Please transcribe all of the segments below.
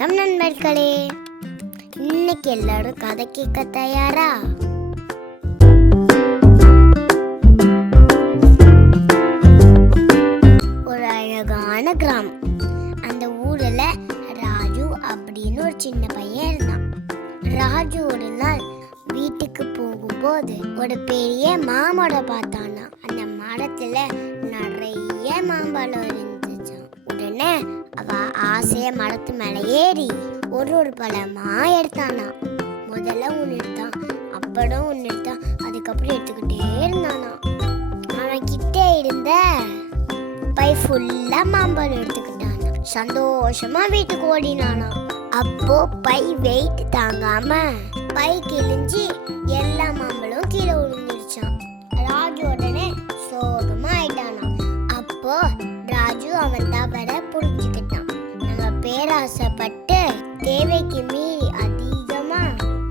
வணக்கம் நண்பர்களே. இன்னைக்கு எல்லாரும் கதை கேட்க தயாரா? ஒரு அழகான கிராமம். அந்த ஊர்ல ராஜு அப்படின்னு ஒரு சின்ன பையன் இருந்தான். ராஜு ஒரு நாள் வீட்டுக்கு போகும்போது ஒரு பெரிய மாமரம் பார்த்தானா. அந்த மரத்துல நிறைய மாம்பழம் இருந்துச்சாம். உடனே அவ ஆசைய மரத்து மேல ஏறி ஒரு பழமா எடுத்தானா. முதல்ல ஒன்று எடுத்தான், அப்புறம் ஒன்று எடுத்தான், அதுக்கப்புறம் எடுத்துக்கிட்டே இருந்தானா. அவன் கிட்டே இருந்த பை ஃபுல்லா மாம்பழம் எடுத்துக்கிட்டானா. சந்தோஷமா வீட்டுக்கு ஓடினானா. அப்போ பை வெயிட் தாங்காம பை கிழிஞ்சி எல்லா மாம்பழம் கீழே விழுந்துருச்சான். ராஜு உடனே சோகமா ஆயிட்டானா. அப்போ ராஜு அவன் தவற புரிஞ்சுக்கிட்டான். நம்ம பேராசைப்பட்டு தேவைக்கு மீறி அதிகமா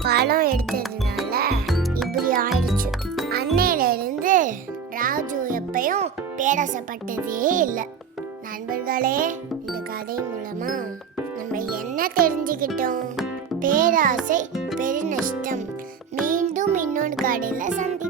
பழம் எடுத்ததுனால இப்படி ஆயிடுச்சு. அன்னையில இருந்து ராஜு எப்பயும் பேராசைப்பட்டதே இல்லை. நண்பர்களே, இந்த கதை மூலமா நம்ம என்ன தெரிஞ்சுக்கிட்டோம்? பேராசை பெருநஷ்டம். மீண்டும் இன்னொரு கடையில சந்தி.